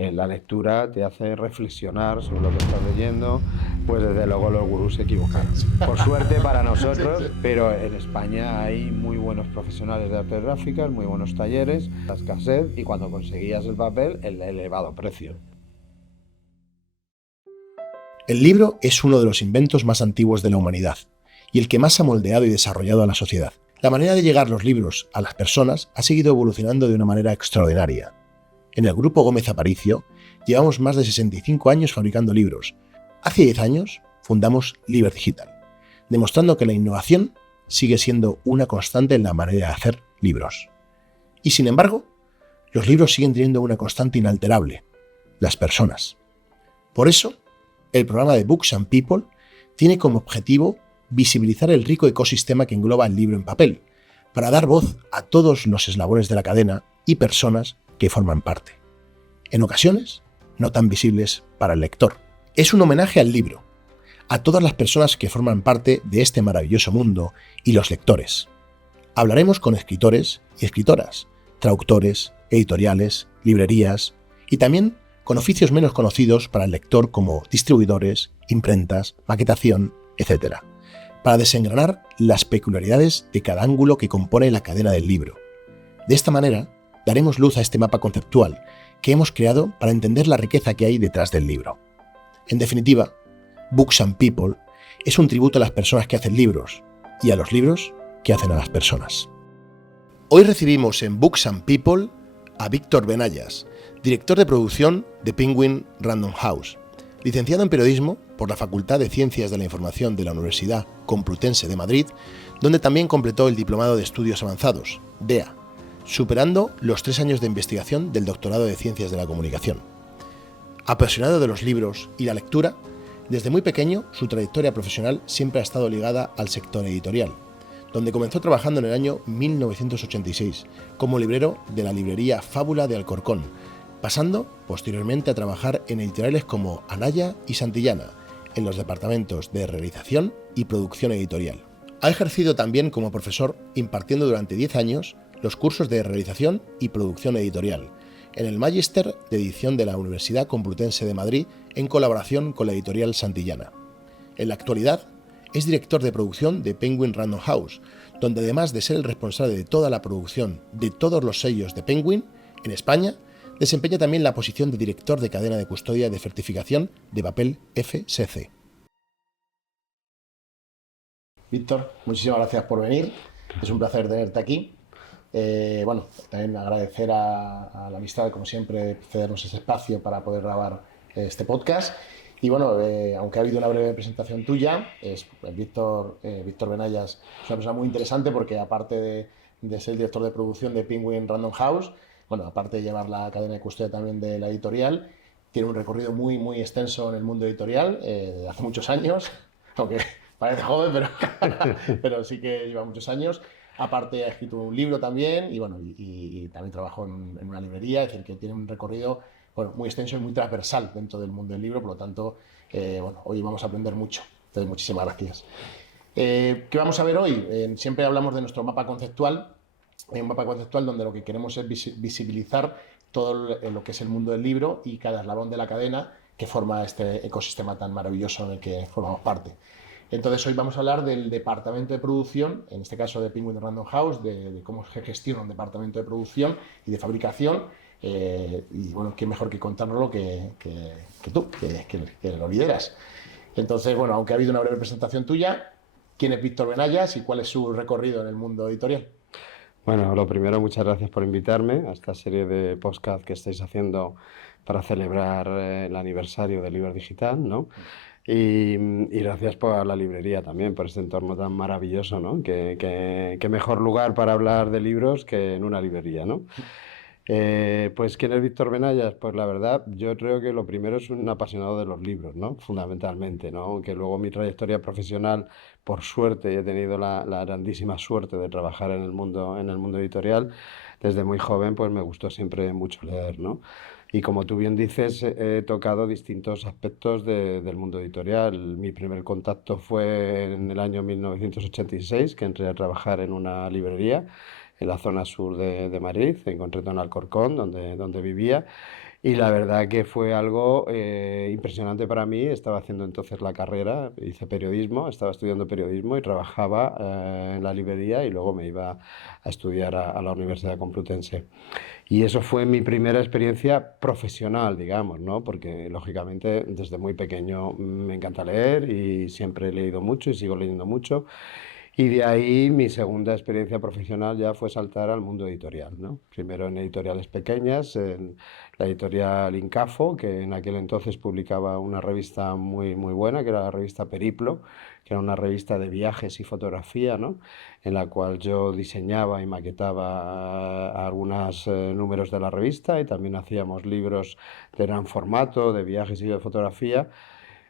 La lectura te hace reflexionar sobre lo que estás leyendo, pues desde luego los gurús se equivocaron. Por suerte para nosotros, pero en España hay muy buenos profesionales de artes gráficas, muy buenos talleres, la escasez y cuando conseguías el papel, el elevado precio. El libro es uno de los inventos más antiguos de la humanidad y el que más ha moldeado y desarrollado a la sociedad. La manera de llegar los libros a las personas ha seguido evolucionando de una manera extraordinaria. En el Grupo Gómez Aparicio llevamos más de 65 años fabricando libros. Hace 10 años fundamos Liber Digital, demostrando que la innovación sigue siendo una constante en la manera de hacer libros. Y sin embargo, los libros siguen teniendo una constante inalterable: las personas. Por eso, el programa de Books and People tiene como objetivo visibilizar el rico ecosistema que engloba el libro en papel, para dar voz a todos los eslabones de la cadena y personas que forman parte. En ocasiones, no tan visibles para el lector. Es un homenaje al libro, a todas las personas que forman parte de este maravilloso mundo y los lectores. Hablaremos con escritores y escritoras, traductores, editoriales, librerías y también con oficios menos conocidos para el lector como distribuidores, imprentas, maquetación, etc., para desengranar las peculiaridades de cada ángulo que compone la cadena del libro. De esta manera, daremos luz a este mapa conceptual que hemos creado para entender la riqueza que hay detrás del libro. En definitiva, Books and People es un tributo a las personas que hacen libros y a los libros que hacen a las personas. Hoy recibimos en Books and People a Víctor Benayas, director de producción de Penguin Random House, licenciado en periodismo por la Facultad de Ciencias de la Información de la Universidad Complutense de Madrid, donde también completó el Diplomado de Estudios Avanzados, DEA, superando los 3 años de investigación del Doctorado de Ciencias de la Comunicación. Apasionado de los libros y la lectura, desde muy pequeño su trayectoria profesional siempre ha estado ligada al sector editorial, donde comenzó trabajando en el año 1986 como librero de la librería Fábula de Alcorcón, pasando posteriormente a trabajar en editoriales como Anaya y Santillana, en los departamentos de realización y producción editorial. Ha ejercido también como profesor, impartiendo durante 10 años los cursos de realización y producción editorial, en el Magíster de Edición de la Universidad Complutense de Madrid, en colaboración con la editorial Santillana. En la actualidad, es director de producción de Penguin Random House, donde además de ser el responsable de toda la producción de todos los sellos de Penguin, en España, desempeña también la posición de director de cadena de custodia de certificación de papel FSC. Víctor, muchísimas gracias por venir. Es un placer tenerte aquí. También agradecer a la amistad, como siempre, cedernos ese espacio para poder grabar este podcast. Y aunque ha habido una breve presentación tuya, Víctor Benayas es una persona muy interesante porque aparte de ser director de producción de Penguin Random House, aparte de llevar la cadena de custodia también de la editorial, tiene un recorrido muy, muy extenso en el mundo editorial, hace muchos años, aunque parece joven, pero sí que lleva muchos años. Aparte ha escrito un libro también y también trabajó en una librería, es decir, que tiene un recorrido muy extenso y muy transversal dentro del mundo del libro, por lo tanto, hoy vamos a aprender mucho. Entonces, muchísimas gracias. ¿Qué vamos a ver hoy? Siempre hablamos de nuestro mapa conceptual, un mapa conceptual donde lo que queremos es visibilizar todo lo que es el mundo del libro y cada eslabón de la cadena que forma este ecosistema tan maravilloso en el que formamos parte. Entonces hoy vamos a hablar del departamento de producción, en este caso de Penguin Random House, de cómo se gestiona un departamento de producción y de fabricación. Qué mejor que contárnoslo que tú, que lo lideras. Entonces, aunque ha habido una breve presentación tuya, ¿quién es Víctor Benayas y cuál es su recorrido en el mundo editorial? Bueno, lo primero, muchas gracias por invitarme a esta serie de podcast que estáis haciendo para celebrar el aniversario de Liber Digital, ¿no? Y gracias por la librería también, por este entorno tan maravilloso, ¿no? Qué mejor lugar para hablar de libros que en una librería, ¿no? Pues ¿quién es Víctor Benayas? Pues la verdad, yo creo que lo primero es un apasionado de los libros, ¿no? Fundamentalmente, ¿no? Aunque luego mi trayectoria profesional, por suerte, he tenido la grandísima suerte de trabajar en el mundo editorial. Desde muy joven, pues me gustó siempre mucho leer, ¿no? Y como tú bien dices, he tocado distintos aspectos del mundo editorial. Mi primer contacto fue en el año 1986, que entré a trabajar en una librería en la zona sur de Madrid, en concreto en Alcorcón, donde vivía. Y la verdad que fue algo impresionante para mí. Estaba haciendo entonces la carrera, hice periodismo, estaba estudiando periodismo y trabajaba en la librería y luego me iba a estudiar a la Universidad Complutense. Y eso fue mi primera experiencia profesional, digamos, ¿no? Porque lógicamente desde muy pequeño me encanta leer y siempre he leído mucho y sigo leyendo mucho. Y de ahí mi segunda experiencia profesional ya fue saltar al mundo editorial, ¿no? Primero en editoriales pequeñas, en la editorial Incafo, que en aquel entonces publicaba una revista muy buena, que era la revista Periplo, que era una revista de viajes y fotografía, ¿no? En la cual yo diseñaba y maquetaba algunos números de la revista y también hacíamos libros de gran formato, de viajes y de fotografía.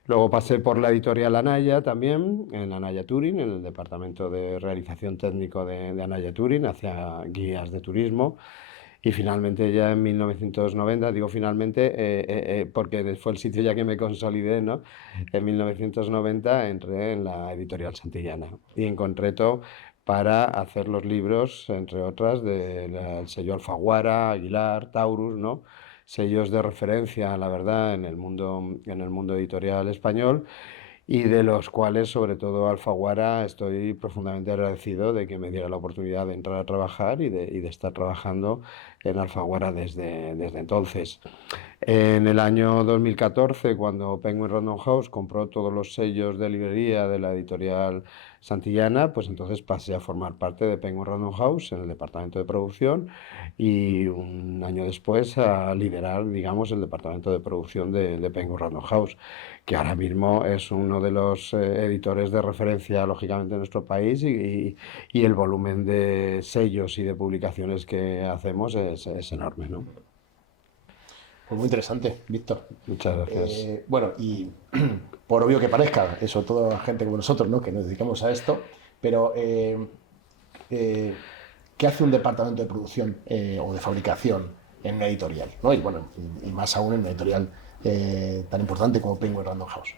Luego pasé por la editorial Anaya también, en Anaya Turing, en el departamento de realización técnico de Anaya Turing, hacia guías de turismo. Y finalmente ya en 1990, digo finalmente porque fue el sitio ya que me consolidé, ¿no? En 1990 entré en la editorial Santillana y en concreto para hacer los libros, entre otras, del sello Alfaguara, Aguilar, Taurus, ¿no? Sellos de referencia, la verdad, en el mundo editorial español y de los cuales, sobre todo Alfaguara, estoy profundamente agradecido de que me diera la oportunidad de entrar a trabajar y de estar trabajando en Alfaguara desde entonces. En el año 2014, cuando Penguin Random House compró todos los sellos de librería de la editorial Santillana, pues entonces pasé a formar parte de Penguin Random House en el departamento de producción y un año después a liderar, digamos, el departamento de producción de Penguin Random House, que ahora mismo es uno de los editores de referencia, lógicamente, en nuestro país y el volumen de sellos y de publicaciones que hacemos es enorme, ¿no? Pues muy interesante, Víctor. Muchas gracias. Bueno, y por obvio que parezca, eso, toda la gente como nosotros, ¿no? Que nos dedicamos a esto, pero eh, ¿qué hace un departamento de producción o de fabricación en una editorial? ¿No? Y bueno, y más aún en una editorial tan importante como Penguin Random House.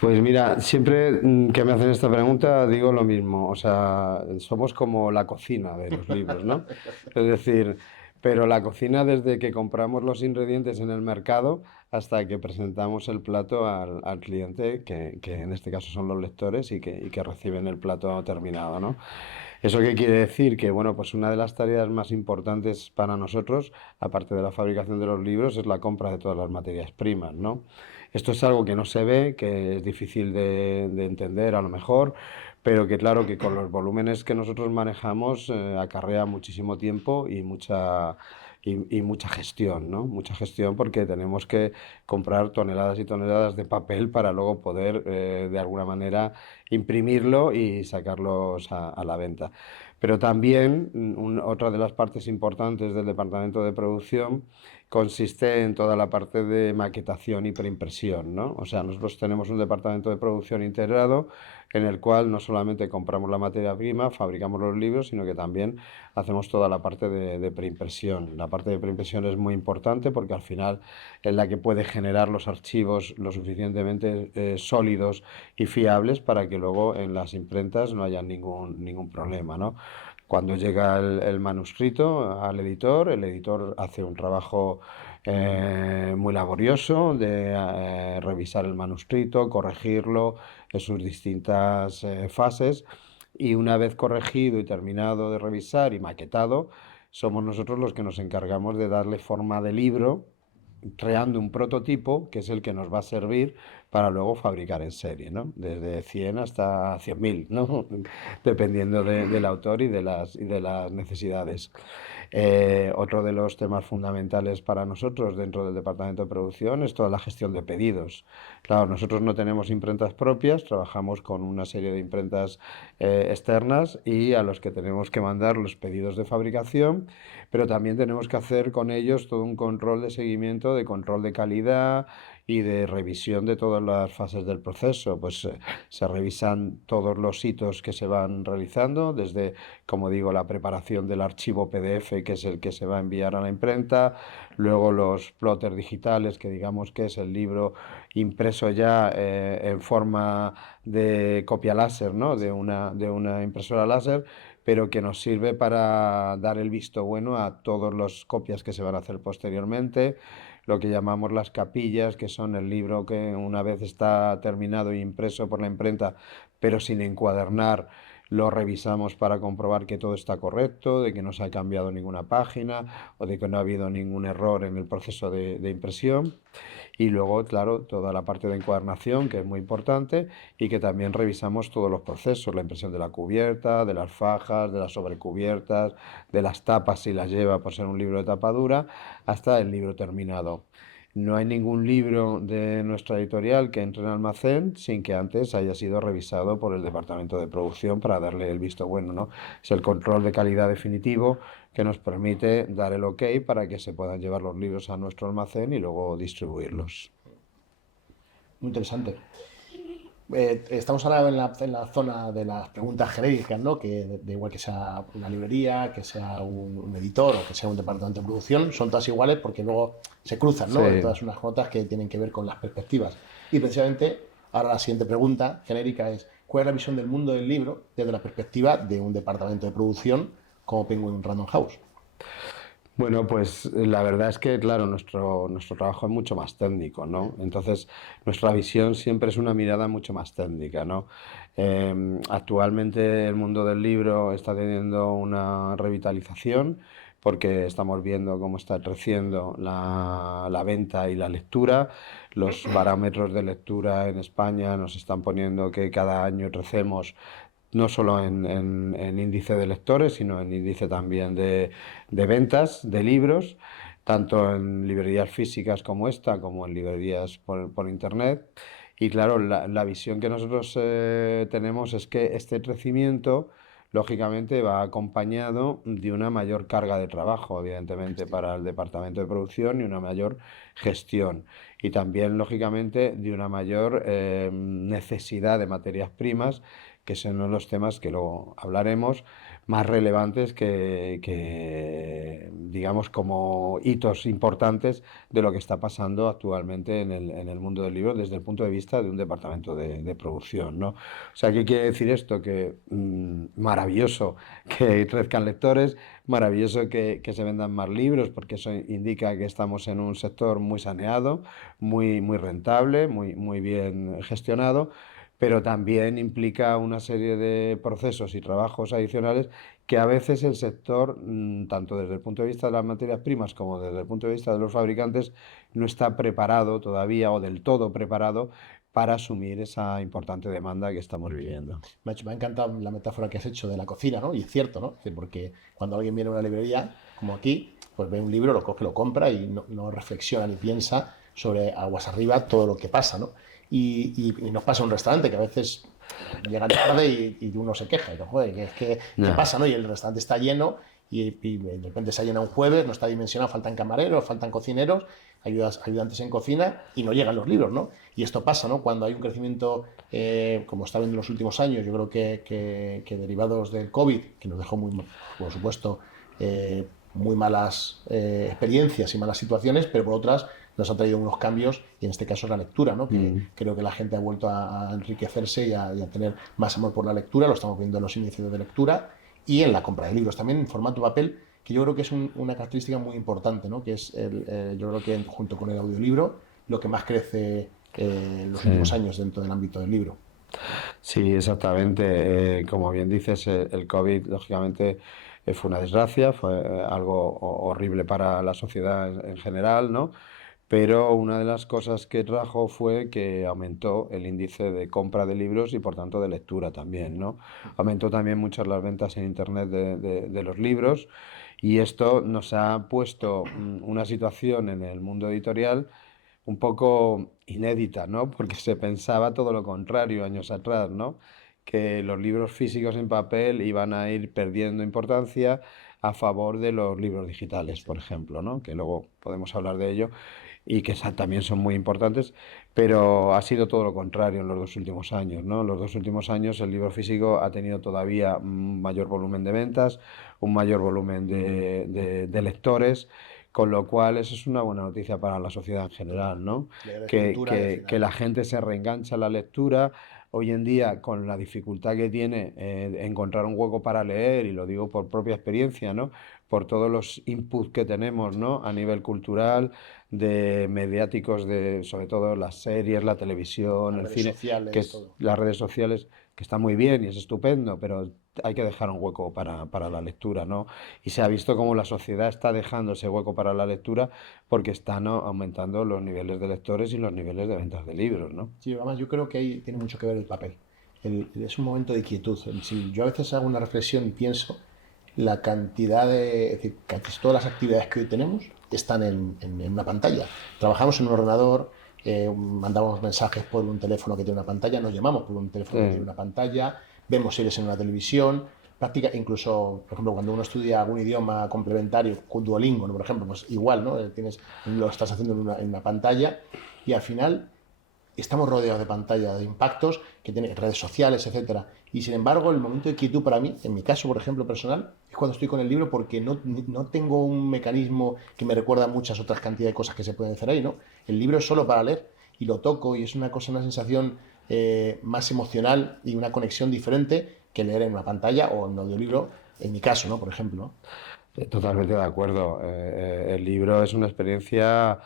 Pues mira, siempre que me hacen esta pregunta digo lo mismo, o sea, somos como la cocina de los libros, ¿no? Es decir, pero la cocina desde que compramos los ingredientes en el mercado hasta que presentamos el plato al cliente, que en este caso son los lectores y que reciben el plato terminado, ¿no? ¿Eso qué quiere decir? Que, bueno, pues una de las tareas más importantes para nosotros, aparte de la fabricación de los libros, es la compra de todas las materias primas, ¿no? Esto es algo que no se ve, que es difícil de entender a lo mejor, pero que claro que con los volúmenes que nosotros manejamos acarrea muchísimo tiempo y mucha gestión, ¿no? Mucha gestión porque tenemos que comprar toneladas y toneladas de papel para luego poder de alguna manera imprimirlo y sacarlos a la venta. Pero también otra de las partes importantes del departamento de producción consiste en toda la parte de maquetación y preimpresión, ¿no? O sea, nosotros tenemos un departamento de producción integrado en el cual no solamente compramos la materia prima, fabricamos los libros, sino que también hacemos toda la parte de preimpresión. La parte de preimpresión es muy importante porque al final es la que puede generar los archivos lo suficientemente sólidos y fiables para que luego en las imprentas no haya ningún problema, ¿no? Cuando llega el manuscrito al editor, el editor hace un trabajo muy laborioso de revisar el manuscrito, corregirlo en sus distintas fases y una vez corregido y terminado de revisar y maquetado, somos nosotros los que nos encargamos de darle forma de libro creando un prototipo que es el que nos va a servir para luego fabricar en serie, ¿no? Desde 100 hasta 100.000, ¿no? Dependiendo del autor y de las necesidades. Otro de los temas fundamentales para nosotros dentro del departamento de producción es toda la gestión de pedidos. Claro, nosotros no tenemos imprentas propias, trabajamos con una serie de imprentas externas y a los que tenemos que mandar los pedidos de fabricación, pero también tenemos que hacer con ellos todo un control de seguimiento, de control de calidad y de revisión de todas las fases del proceso. Pues se revisan todos los hitos que se van realizando, desde, como digo, la preparación del archivo PDF, que es el que se va a enviar a la imprenta, luego los plotters digitales, que digamos que es el libro impreso ya en forma de copia láser, ¿no? De una impresora láser, pero que nos sirve para dar el visto bueno a todas las copias que se van a hacer posteriormente, lo que llamamos las capillas, que son el libro que una vez está terminado e impreso por la imprenta, pero sin encuadernar, lo revisamos para comprobar que todo está correcto, de que no se ha cambiado ninguna página o de que no ha habido ningún error en el proceso de impresión. Y luego, claro, toda la parte de encuadernación, que es muy importante, y que también revisamos todos los procesos, la impresión de la cubierta, de las fajas, de las sobrecubiertas, de las tapas si las lleva por ser un libro de tapa dura, hasta el libro terminado. No hay ningún libro de nuestra editorial que entre en almacén sin que antes haya sido revisado por el departamento de producción para darle el visto bueno, ¿no? Es el control de calidad definitivo que nos permite dar el ok para que se puedan llevar los libros a nuestro almacén y luego distribuirlos. Muy interesante. Estamos ahora en la zona de las preguntas genéricas, ¿no? Que da igual que sea una librería, que sea un editor o que sea un departamento de producción, son todas iguales porque luego se cruzan, ¿no? Sí. Todas unas notas que tienen que ver con las perspectivas. Y precisamente ahora la siguiente pregunta genérica es: ¿cuál es la visión del mundo del libro desde la perspectiva de un departamento de producción como Penguin Random House? Bueno, pues la verdad es que, claro, nuestro trabajo es mucho más técnico, ¿no? Entonces, nuestra visión siempre es una mirada mucho más técnica, ¿no? Actualmente el mundo del libro está teniendo una revitalización porque estamos viendo cómo está creciendo la venta y la lectura. Los parámetros de lectura en España nos están poniendo que cada año crecemos no solo en índice de lectores, sino en índice también de ventas de libros, tanto en librerías físicas como esta, como en librerías por internet. Y claro, la visión que nosotros tenemos es que este crecimiento, lógicamente, va acompañado de una mayor carga de trabajo, evidentemente, para el departamento de producción y una mayor gestión. Y también, lógicamente, de una mayor necesidad de materias primas, que son uno de los temas que luego hablaremos, más relevantes digamos, como hitos importantes de lo que está pasando actualmente en el mundo del libro desde el punto de vista de un departamento de producción, ¿no? O sea, ¿qué quiere decir esto? Que maravilloso que crezcan lectores, maravilloso que se vendan más libros, porque eso indica que estamos en un sector muy saneado, muy rentable, muy bien gestionado, pero también implica una serie de procesos y trabajos adicionales que a veces el sector, tanto desde el punto de vista de las materias primas como desde el punto de vista de los fabricantes, no está preparado todavía o del todo preparado para asumir esa importante demanda que estamos viviendo. Me ha encantado la metáfora que has hecho de la cocina, ¿no? Y es cierto, ¿no? Es decir, porque cuando alguien viene a una librería, como aquí, pues ve un libro, lo coge, lo compra y no reflexiona ni piensa sobre aguas arriba todo lo que pasa, ¿no? Y nos pasa en un restaurante que a veces llegan tarde y uno se queja, y dice, joder, ¿qué No, pasa, no? Y el restaurante está lleno y de repente se llena un jueves, no está dimensionado, faltan camareros, faltan cocineros, ayudantes en cocina y no llegan los libros, ¿no? Y esto pasa, ¿no? Cuando hay un crecimiento, como está viendo en los últimos años, yo creo que derivados del COVID, que nos dejó muy, por supuesto, muy malas experiencias y malas situaciones, pero por otras nos ha traído unos cambios, y en este caso la lectura, ¿no? Que creo que la gente ha vuelto a enriquecerse y a tener más amor por la lectura, lo estamos viendo en los índices de lectura y en la compra de libros, también en formato papel, que yo creo que es una característica muy importante, ¿no? Que es, yo creo que junto con el audiolibro, lo que más crece en los últimos sí. años dentro del ámbito del libro. Sí, exactamente. Como bien dices, el COVID, lógicamente, fue una desgracia, fue algo horrible para la sociedad en general, ¿no? Pero una de las cosas que trajo fue que aumentó el índice de compra de libros y por tanto de lectura también, ¿no? Aumentó también mucho las ventas en Internet de los libros y esto nos ha puesto una situación en el mundo editorial un poco inédita, ¿no? Porque se pensaba todo lo contrario años atrás, ¿no? Que los libros físicos en papel iban a ir perdiendo importancia a favor de los libros digitales, por ejemplo, ¿no? Que luego podemos hablar de ello y que también son muy importantes, pero ha sido todo lo contrario en los dos últimos años, ¿no? En los dos últimos años el libro físico ha tenido todavía un mayor volumen de ventas, un mayor volumen de lectores, Con lo cual, eso es una buena noticia para la sociedad en general, ¿no? Leer de Que, cultura y al que, que final. la gente se reengancha a la lectura. Hoy en día, con la dificultad que tiene encontrar un hueco para leer, y lo digo por propia experiencia, ¿no? Por todos los inputs que tenemos, ¿no? A nivel cultural, de mediáticos, sobre todo las series, la televisión, Las el redes cine, que sociales, es todo. las redes sociales, que está muy bien y es estupendo, pero hay que dejar un hueco para la lectura, ¿no? Y se ha visto cómo la sociedad está dejando ese hueco para la lectura porque están, ¿no?, aumentando los niveles de lectores y los niveles de ventas de libros, ¿no? Sí, además yo creo que ahí tiene mucho que ver el papel. Es un momento de quietud. Si yo a veces hago una reflexión y pienso la cantidad de... Es decir, casi todas las actividades que hoy tenemos están en una pantalla. Trabajamos en un ordenador, mandamos mensajes por un teléfono que tiene una pantalla, nos llamamos por un teléfono que tiene Sí, una pantalla, vemos series en una televisión, práctica, incluso, por ejemplo, cuando uno estudia algún idioma complementario, con Duolingo, ¿no? Por ejemplo, pues igual, ¿no? Lo estás haciendo en una pantalla y al final estamos rodeados de pantalla, de impactos que tienen redes sociales, etcétera. Y sin embargo, el momento de quietud para mí, en mi caso, por ejemplo, personal, es cuando estoy con el libro porque no tengo un mecanismo que me recuerda a muchas otras cantidades de cosas que se pueden hacer ahí, ¿no? El libro es solo para leer y lo toco y es una cosa, una sensación más emocional y una conexión diferente que leer en una pantalla o en un audiolibro, en mi caso, ¿no? Por ejemplo, ¿no? totalmente de acuerdo. El libro es una experiencia,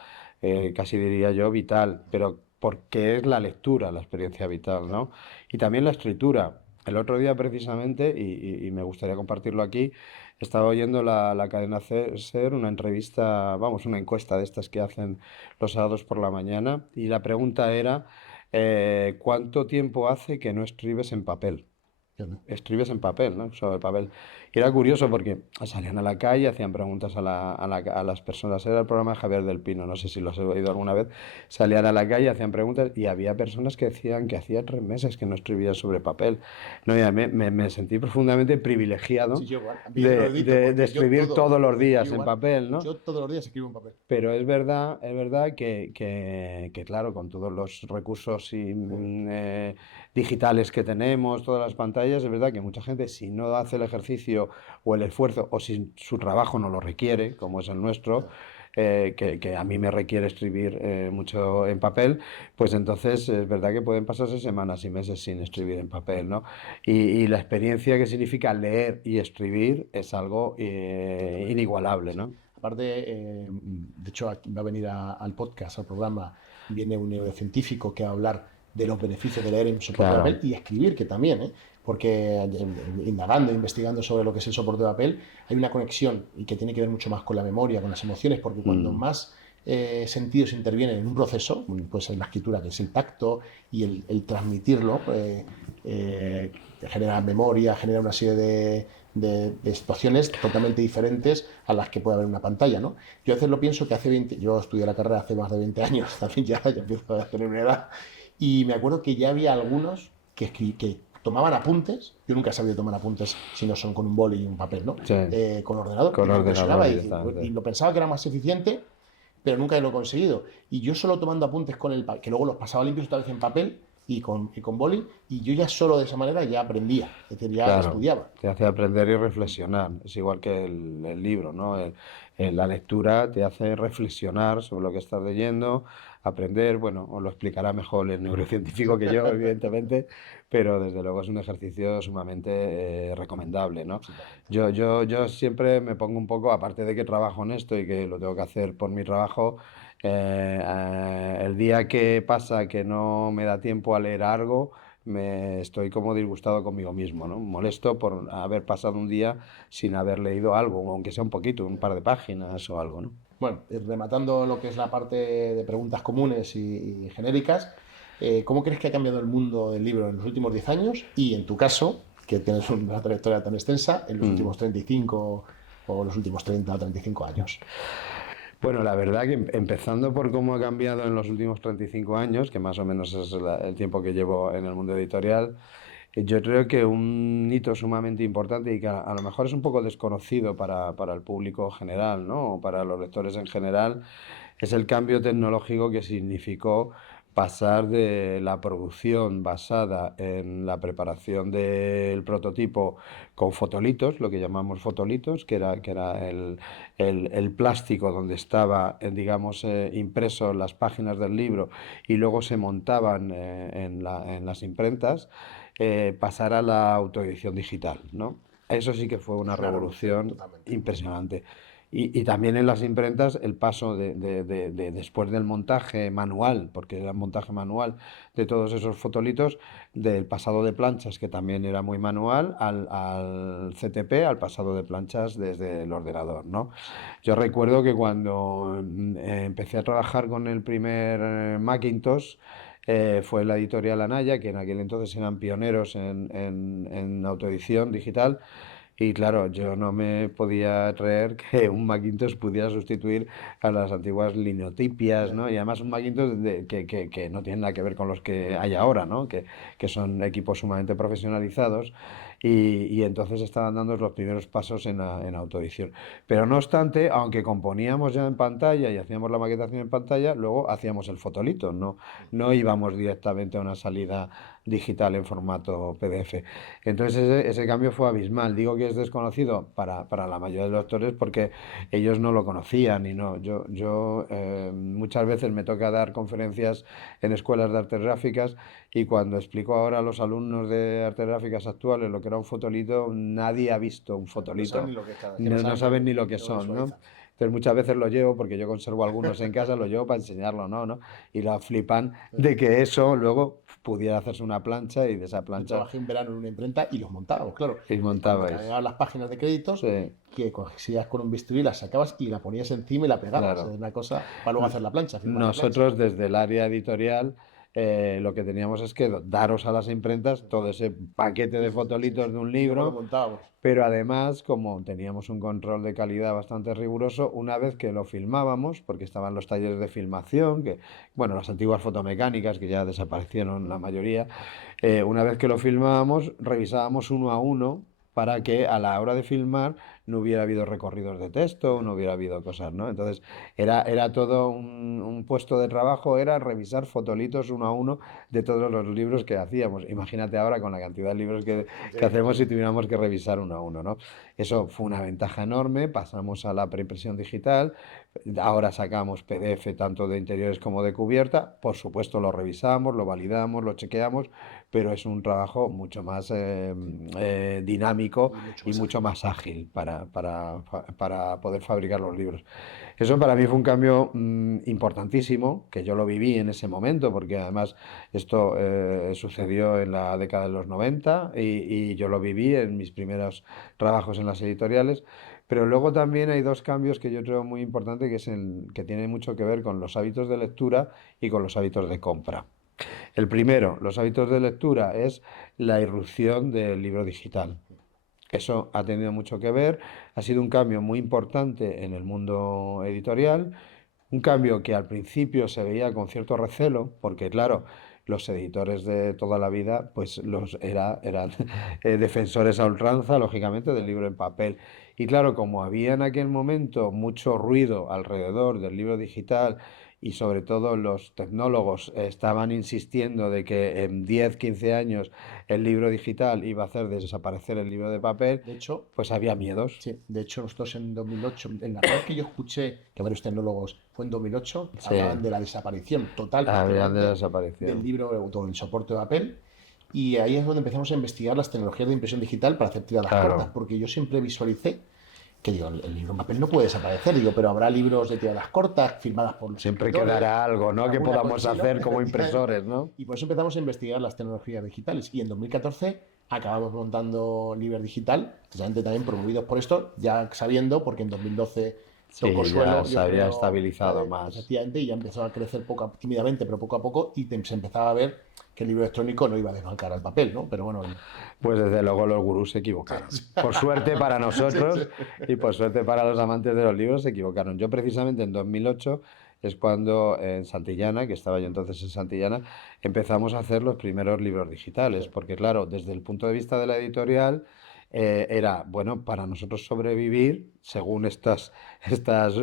casi diría yo, vital, pero porque es la lectura la experiencia vital, Claro. ¿no? Y también la escritura. El otro día precisamente, y me gustaría compartirlo aquí, estaba oyendo la cadena SER, una entrevista, vamos, una encuesta de estas que hacen los sábados por la mañana, y la pregunta era, ¿cuánto tiempo hace que no escribes en papel? Escribes en papel, ¿no? Sobre papel. Y era curioso porque salían a la calle, hacían preguntas a las personas. Era el programa de Javier del Pino, no sé si lo has oído alguna vez. Salían a la calle, hacían preguntas y había personas que decían que hacía 3 meses que no escribían sobre papel. No, y me sentí profundamente privilegiado Sí, yo igual. Yo lo he dicho de porque escribir todos los yo días en igual, papel, ¿no? yo todos los días escribo en papel. Pero es verdad que, claro, con todos los recursos digitales que tenemos, todas las pantallas, es verdad que mucha gente, si no hace el ejercicio o el esfuerzo, o si su trabajo no lo requiere, como es el nuestro, Claro. que a mí me requiere escribir mucho en papel, pues entonces es verdad que pueden pasarse semanas y meses sin Sí. escribir en papel, ¿no? Y la experiencia que significa leer y escribir es algo inigualable, Sí. ¿no? Aparte, de hecho, aquí va a venir al podcast, al programa, viene un neurocientífico que va a hablar de los beneficios de leer en soporte de papel Claro. y escribir, que también, ¿eh? Porque indagando, investigando sobre lo que es el soporte de papel, hay una conexión y que tiene que ver mucho más con la memoria, con las emociones, porque cuando Mm. más sentidos intervienen en un proceso, pues en la escritura, que es el tacto y el transmitirlo, genera memoria, genera una serie de situaciones totalmente diferentes a las que puede haber en una pantalla, ¿no? Yo a veces lo pienso que hace 20, yo estudié la carrera hace más de 20 años, también ya empiezo a tener una edad, y me acuerdo que ya había algunos que tomaban apuntes, yo nunca he sabido tomar apuntes si no son con un boli y un papel, ¿no? Sí, Con ordenador, y con me ordenador impresionaba y directamente. lo pensaba que era más eficiente, pero nunca lo he conseguido. Y yo solo tomando apuntes con que luego los pasaba limpios otra vez en papel y con boli, y yo ya solo de esa manera ya aprendía, es decir, ya Claro, estudiaba. te hace aprender y reflexionar. Es igual que el libro, ¿no? La lectura te hace reflexionar sobre lo que estás leyendo, aprender, bueno, os lo explicará mejor el neurocientífico que yo, evidentemente, pero desde luego es un ejercicio sumamente recomendable, ¿no? Sí, totalmente. Yo siempre me pongo un poco, aparte de que trabajo en esto y que lo tengo que hacer por mi trabajo, el día que pasa que no me da tiempo a leer algo, me estoy como disgustado conmigo mismo, ¿no? Molesto por haber pasado un día sin haber leído algo, aunque sea un poquito, un par de páginas o algo, ¿no? Bueno, rematando lo que es la parte de preguntas comunes y genéricas, ¿cómo crees que ha cambiado el mundo del libro en los últimos 10 años? Y en tu caso, que tienes una trayectoria tan extensa, en los Mm. últimos 35 o los últimos 30 o 35 años. Bueno, la verdad que empezando por cómo ha cambiado en los últimos 35 años, que más o menos es el tiempo que llevo en el mundo editorial, yo creo que un hito sumamente importante y que a lo mejor es un poco desconocido para el público general, ¿no? O para los lectores en general, es el cambio tecnológico que significó pasar de la producción basada en la preparación del prototipo con fotolitos, lo que llamamos fotolitos, que era el plástico donde estaba, digamos, impreso las páginas del libro y luego se montaban en las imprentas, pasar a la autoedición digital, ¿no? Eso sí que fue una Es una revolución revolución totalmente. impresionante. Y también en las imprentas el paso después del montaje manual, porque era montaje manual de todos esos fotolitos, del pasado de planchas, que también era muy manual, al CTP, al pasado de planchas desde el ordenador, ¿no? Yo recuerdo que cuando empecé a trabajar con el primer Macintosh, fue la editorial Anaya, que en aquel entonces eran pioneros en autoedición digital. Y claro, yo no me podía creer que un Macintosh pudiera sustituir a las antiguas linotipias, Ya. ¿no? Y además un Macintosh que no tiene nada que ver con los que hay ahora, ¿no? Que son equipos sumamente profesionalizados y entonces estaban dando los primeros pasos en autoedición. Pero no obstante, aunque componíamos ya en pantalla y hacíamos la maquetación en pantalla, luego hacíamos el fotolito, no íbamos directamente a una salida digital en formato PDF. Entonces ese cambio fue abismal. Digo que es desconocido para la mayoría de los lectores porque ellos no lo conocían y no. Yo muchas veces me toca dar conferencias en escuelas de artes gráficas y cuando explico ahora a los alumnos de artes gráficas actuales lo que era un fotolito, nadie ha visto un Claro, no saben fotolito. ni lo que es cada, que no No saben saben ni lo que que lo son, ¿no? visualizan. Entonces muchas veces lo llevo porque yo conservo algunos en casa, lo llevo para enseñarlo, ¿no? Y la flipan de que eso luego pudiera hacerse una plancha y de esa Yo plancha trabajé en verano en una imprenta y los montábamos, claro. y Cuando montabais. cargabas las páginas de créditos, Sí, que cogías con un bisturí, las sacabas y la ponías encima y la pegabas. Es claro. una cosa para luego hacer la plancha, firmar la plancha. Nosotros desde el área editorial lo que teníamos es que daros a las imprentas todo ese paquete Sí, de sí, sí, sí, fotolitos sí. de un Y luego lo libro, montábamos. pero además, como teníamos un control de calidad bastante riguroso, una vez que lo filmábamos, porque estaban los talleres de filmación, que, bueno, las antiguas fotomecánicas, que ya desaparecieron la mayoría, una vez que lo filmábamos, revisábamos uno a uno para que a la hora de filmar no hubiera habido recorridos de texto, no hubiera habido cosas, ¿no? Entonces, era todo un puesto de trabajo, era revisar fotolitos uno a uno de todos los libros que hacíamos. Imagínate ahora con la cantidad de libros que Sí, hacemos si tuviéramos que revisar uno a uno, ¿no? Eso fue una ventaja enorme, pasamos a la preimpresión digital, ahora sacamos PDF tanto de interiores como de cubierta, por supuesto lo revisamos, lo validamos, lo chequeamos, pero es un trabajo mucho más dinámico y mucho y más mucho ágil. más ágil para poder fabricar los libros. Eso para mí fue un cambio importantísimo, que yo lo viví en ese momento, porque además esto sucedió en la década de los 90 y yo lo viví en mis primeros trabajos en las editoriales. Pero luego también hay dos cambios que yo creo muy importantes, que tienen mucho que ver con los hábitos de lectura y con los hábitos de compra. El primero, los hábitos de lectura, es la irrupción del libro digital. Eso ha tenido mucho que ver, ha sido un cambio muy importante en el mundo editorial, un cambio que al principio se veía con cierto recelo, porque claro, los editores de toda la vida, pues eran defensores a ultranza, lógicamente, del libro en papel. Y claro, como había en aquel momento mucho ruido alrededor del libro digital y sobre todo los tecnólogos estaban insistiendo de que en 10 15 años el libro digital iba a hacer desaparecer el libro de papel, De hecho, pues había miedos. sí, de hecho nosotros en 2008, en la red que yo escuché, que varios tecnólogos fue en 2008, Sí, hablaban de la desaparición total habían de prácticamente del desaparición. libro o del soporte de papel. Y ahí es donde empezamos a investigar las tecnologías de impresión digital para hacer tiradas cortas, Claro. porque yo siempre visualicé que digo, el libro en papel no puede desaparecer, digo, pero habrá libros de tiradas cortas firmadas por los Siempre escritores, quedará algo, ¿no? Que alguna cosa podamos así, ¿no? hacer como Efectivamente. impresores, ¿no? Y por eso empezamos a investigar las tecnologías digitales. Y en 2014 acabamos montando Liber Digital, precisamente también promovidos por esto, ya sabiendo, porque en 2012 tocó Sí, ya suelo, se yo había creo, estabilizado más. efectivamente, y ya empezó a crecer tímidamente, pero poco a poco, y se empezaba a ver que el libro electrónico no iba a desbancar al papel, ¿no? Pero bueno, Pues desde luego los gurús se equivocaron. Por suerte para sí, nosotros sí. y por suerte para los amantes de los libros se equivocaron. Yo precisamente en 2008 es cuando en Santillana, que estaba yo entonces en Santillana, empezamos a hacer los primeros libros digitales, porque claro, desde el punto de vista de la editorial era, bueno, para nosotros sobrevivir, según estas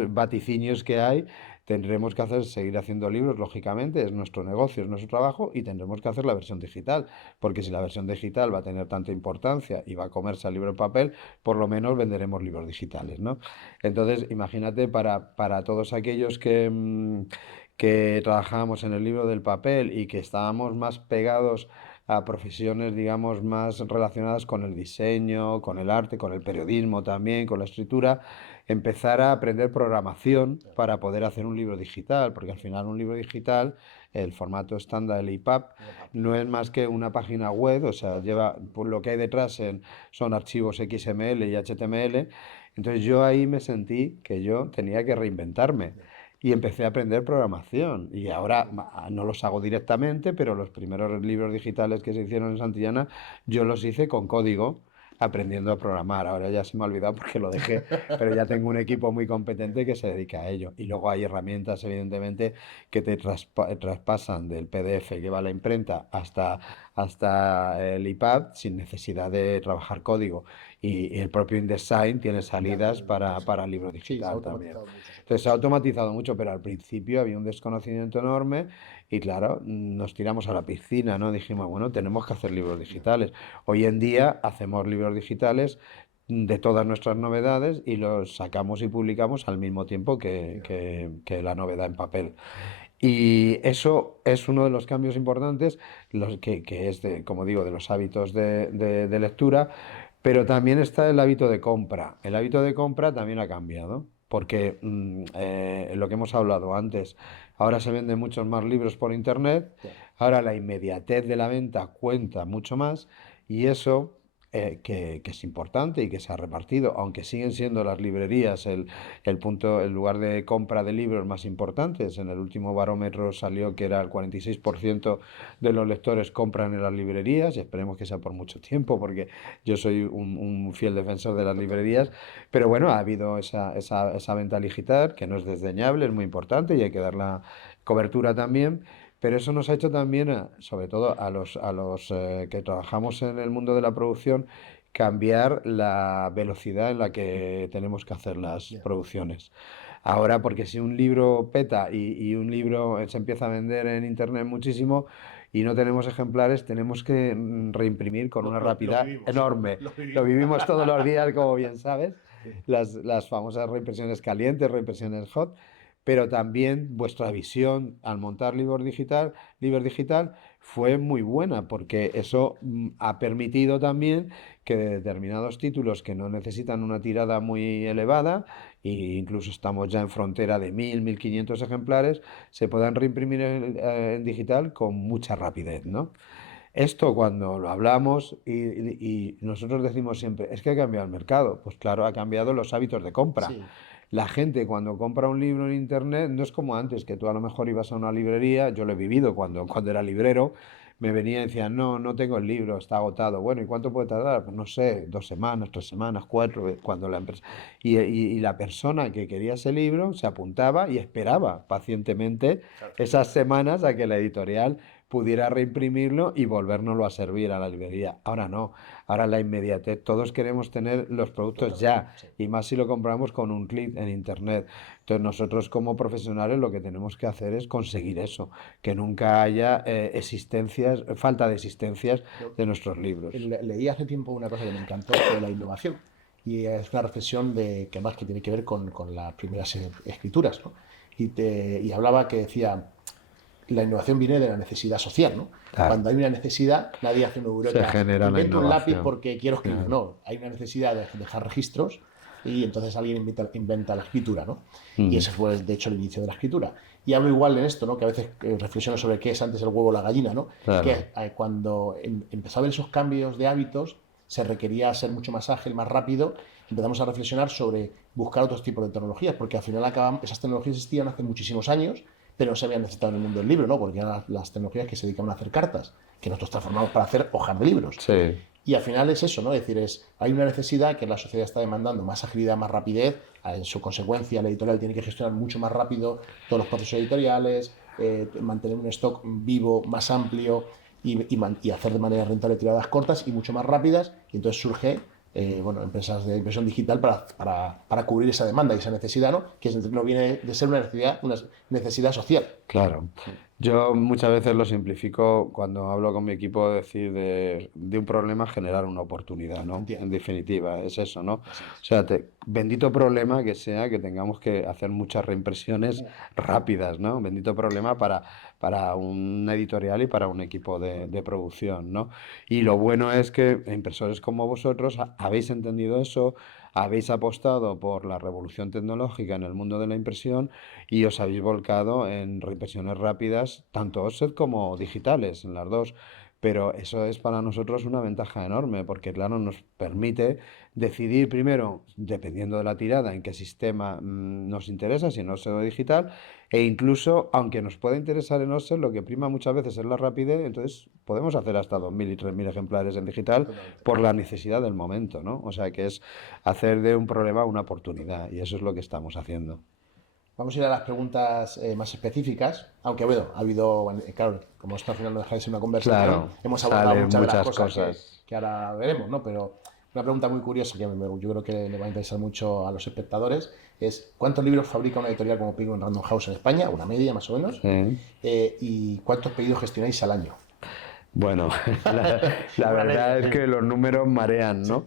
vaticinios que hay, tendremos que seguir haciendo libros, lógicamente, es nuestro negocio, es nuestro trabajo, y tendremos que hacer la versión digital, porque si la versión digital va a tener tanta importancia y va a comerse al libro en papel, por lo menos venderemos libros digitales, ¿no? Entonces, imagínate para todos aquellos que trabajábamos en el libro del papel y que estábamos más pegados a profesiones, digamos, más relacionadas con el diseño, con el arte, con el periodismo también, con la escritura, empezar a aprender programación para poder hacer un libro digital, porque al final un libro digital, el formato estándar, el EPUB, no es más que una página web, o sea, lleva, pues, lo que hay detrás son archivos XML y HTML. Entonces yo ahí me sentí que yo tenía que reinventarme. Y empecé a aprender programación y ahora no los hago directamente, pero los primeros libros digitales que se hicieron en Santillana yo los hice con código, aprendiendo a programar. Ahora ya se me ha olvidado porque lo dejé, pero ya tengo un equipo muy competente que se dedica a ello. Y luego hay herramientas, evidentemente, que te traspasan del PDF que va a la imprenta hasta el iPad sin necesidad de trabajar código. Y el propio InDesign tiene salidas para el libro Sí, se ha digital también. automatizado mucho ese Entonces se ha proceso. automatizado mucho, pero al principio había un desconocimiento enorme y claro, nos tiramos a la piscina, ¿no? Dijimos, bueno, tenemos que hacer libros digitales. Hoy en día hacemos libros digitales de todas nuestras novedades y los sacamos y publicamos al mismo tiempo que la novedad en papel. Y eso es uno de los cambios importantes, que es, como digo, de los hábitos de lectura, pero también está el hábito de compra. El hábito de compra también ha cambiado, porque lo que hemos hablado antes, ahora se venden muchos más libros por internet, Claro. ahora la inmediatez de la venta cuenta mucho más y eso, que es importante y que se ha repartido, aunque siguen siendo las librerías el lugar de compra de libros más importantes. En el último barómetro salió que era el 46% de los lectores compran en las librerías y esperemos que sea por mucho tiempo porque yo soy un fiel defensor de las librerías, pero bueno, ha habido esa venta digital que no es desdeñable, es muy importante y hay que dar la cobertura también. Pero eso nos ha hecho también, sobre todo a los que trabajamos en el mundo de la producción, cambiar la velocidad en la que tenemos que hacer las Ya. producciones. Ahora, porque si un libro peta y un libro se empieza a vender en internet muchísimo y no tenemos ejemplares, tenemos que reimprimir con una Lo rapidez vivimos. enorme. Lo Lo vivimos. vivimos todos los días, como bien sabes, Sí. las famosas reimpresiones calientes, reimpresiones hot, pero también vuestra visión al montar libro digital fue muy buena, porque eso ha permitido también que de determinados títulos que no necesitan una tirada muy elevada, e incluso estamos ya en frontera de 1.000, 1.500 ejemplares, se puedan reimprimir en digital con mucha rapidez, ¿no? Esto cuando lo hablamos y nosotros decimos siempre, es que ha cambiado el mercado. Pues claro, ha cambiado los hábitos de compra. Sí, La gente cuando compra un libro en internet no es como antes, que tú a lo mejor ibas a una librería, yo lo he vivido cuando era librero, me venía y decían, no, no tengo el libro, está agotado. Bueno, ¿y cuánto puede tardar? Pues no sé, 2 semanas, 3 semanas, cuatro, cuando la empresa... Y la persona que quería ese libro se apuntaba y esperaba pacientemente claro. esas semanas a que la editorial pudiera reimprimirlo y volvérnoslo a servir a la librería. Ahora no, ahora la inmediatez, todos queremos tener los productos Totalmente. ya Sí. y más si lo compramos con un clic en internet. Entonces nosotros como profesionales lo que tenemos que hacer es conseguir eso, que nunca haya falta de existencias Yo de nuestros libros. leí hace tiempo una cosa que me encantó sobre la innovación. Y es una reflexión que más que tiene que ver con las primeras escrituras, ¿no? Y hablaba que decía, la innovación viene de la necesidad social, ¿no? Claro, Cuando hay una necesidad, nadie hace una se eureka, genera la invento un lápiz innovación. porque quiero escribir. Claro. No, hay una necesidad de dejar registros y entonces alguien inventa la escritura, ¿no? Y Ujú. ese fue, de hecho, el inicio de la escritura. Y hablo igual en esto, ¿no? Que a veces reflexiono sobre qué es antes el huevo o la gallina, ¿no? Claro. Que cuando empezó a haber esos cambios de hábitos, se requería ser mucho más ágil, más rápido. Empezamos a reflexionar sobre buscar otros tipos de tecnologías, porque al final esas tecnologías existían hace muchísimos años, pero no se habían necesitado en el mundo del libro, ¿no? Porque eran las tecnologías que se dedicaban a hacer cartas, que nosotros transformamos para hacer hojas de libros. Sí. Y al final es eso, ¿no? Es decir, hay una necesidad que la sociedad está demandando más agilidad, más rapidez. En su consecuencia, la editorial tiene que gestionar mucho más rápido todos los procesos editoriales, mantener un stock vivo, más amplio y hacer de manera rentable tiradas cortas y mucho más rápidas. Y entonces surge bueno, empresas de impresión digital para cubrir esa demanda y esa necesidad, ¿no? Que no viene de ser una necesidad social. Claro. Yo muchas veces lo simplifico cuando hablo con mi equipo, decir de un problema generar una oportunidad, ¿no? En Entiendo. definitiva, es eso, ¿no? O Así es. sea, bendito problema que sea que tengamos que hacer muchas reimpresiones rápidas, ¿no? Bendito problema para un editorial y para un equipo de producción, ¿no? Y lo bueno es que impresores como vosotros habéis entendido eso, habéis apostado por la revolución tecnológica en el mundo de la impresión y os habéis volcado en reimpresiones rápidas, tanto offset como digitales, en las dos. Pero eso es para nosotros una ventaja enorme, porque claro, nos permite decidir primero, dependiendo de la tirada, en qué sistema nos interesa, si en offset o digital, e incluso, aunque nos pueda interesar en offset, lo que prima muchas veces es la rapidez, entonces podemos hacer hasta 2.000 y 3.000 ejemplares en digital Totalmente. por la necesidad del momento, ¿no? O sea que es hacer de un problema una oportunidad, y eso es lo que estamos haciendo. Vamos a ir a las preguntas más específicas, aunque bueno, ha habido, bueno, claro, como esto al final no deja de ser una conversación, Claro, hemos abordado salen muchas de las muchas cosas cosas. que ahora veremos, ¿no? Pero una pregunta muy curiosa que yo creo que le va a interesar mucho a los espectadores es ¿cuántos libros fabrica una editorial como Penguin Random House en España? Una media más o menos. Sí. ¿Y cuántos pedidos gestionáis al año? Bueno, la Una verdad es media. que los números marean, Sí. ¿no?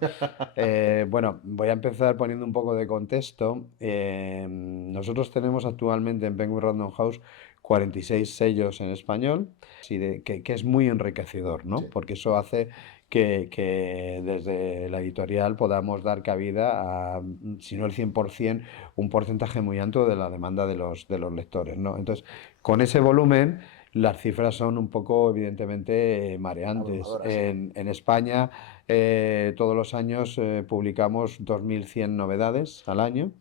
Bueno, voy a empezar poniendo un poco de contexto. Nosotros tenemos actualmente en Penguin Random House 46 sellos en español, que es muy enriquecedor, ¿no? Sí. Porque eso hace que desde la editorial podamos dar cabida a, si no el 100%, un porcentaje muy alto de la demanda de los lectores, ¿no? Entonces, con ese volumen las cifras son un poco, evidentemente, mareantes. Abrumadora, sí. En España, todos los años publicamos 2.100 novedades al año.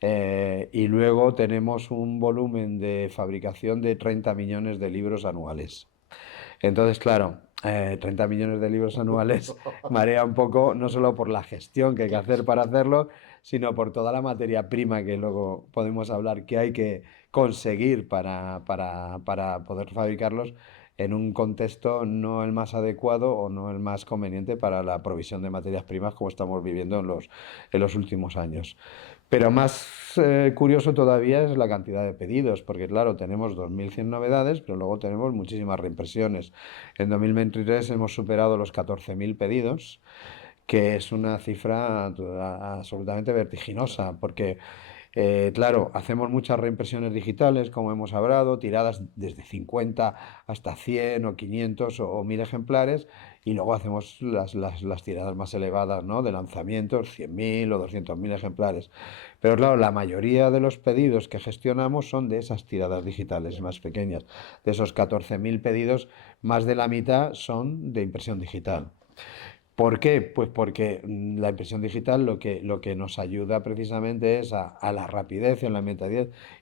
Y luego tenemos un volumen de fabricación de 30 millones de libros anuales. Entonces, claro, 30 millones de libros anuales marea un poco, no solo por la gestión que hay que Claro, hacer para hacerlo, sino por toda la materia prima que luego podemos hablar que hay que conseguir para poder fabricarlos en un contexto no el más adecuado o no el más conveniente para la provisión de materias primas como estamos viviendo en los últimos años. Pero más curioso todavía es la cantidad de pedidos, porque claro, tenemos 2.100 novedades, pero luego tenemos muchísimas reimpresiones. En 2023 hemos superado los 14.000 pedidos, que es una cifra absolutamente vertiginosa, porque claro, hacemos muchas reimpresiones digitales, como hemos hablado, tiradas desde 50 hasta 100 o 500 o 1.000 ejemplares, y luego hacemos las tiradas más elevadas, ¿no? De lanzamientos, 100.000 o 200.000 ejemplares. Pero claro, la mayoría de los pedidos que gestionamos son de esas tiradas digitales más pequeñas. De esos 14.000 pedidos, más de la mitad son de impresión digital. ¿Por qué? Pues porque la impresión digital lo que nos ayuda precisamente es a la rapidez y a la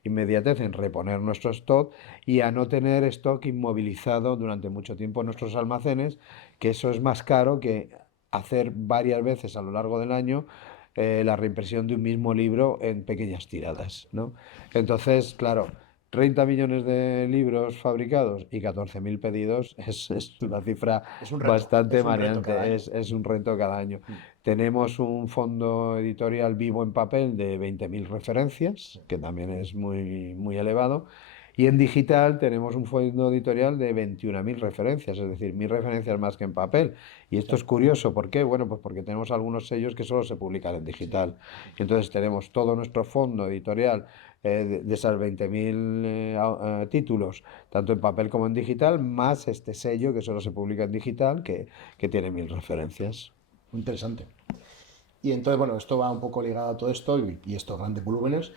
inmediatez en reponer nuestro stock y a no tener stock inmovilizado durante mucho tiempo en nuestros almacenes, que eso es más caro que hacer varias veces a lo largo del año la reimpresión de un mismo libro en pequeñas tiradas, ¿no? Entonces, claro, 30 millones de libros fabricados y 14.000 pedidos es una cifra bastante es un reto cada mareante, año. es un reto cada año. Mm. Tenemos un fondo editorial vivo en papel de 20.000 referencias, que también es muy, muy elevado. Y en digital tenemos un fondo editorial de 21.000 referencias, es decir, 1.000 referencias más que en papel. Y esto es Claro, curioso, ¿por qué? Bueno, pues porque tenemos algunos sellos que solo se publican en sí. digital. Y entonces tenemos todo nuestro fondo editorial de esas 20.000 títulos, tanto en papel como en digital, más este sello que solo se publica en digital, que tiene 1.000 referencias. Muy interesante. Y entonces, bueno, esto va un poco ligado a todo esto y estos grandes volúmenes.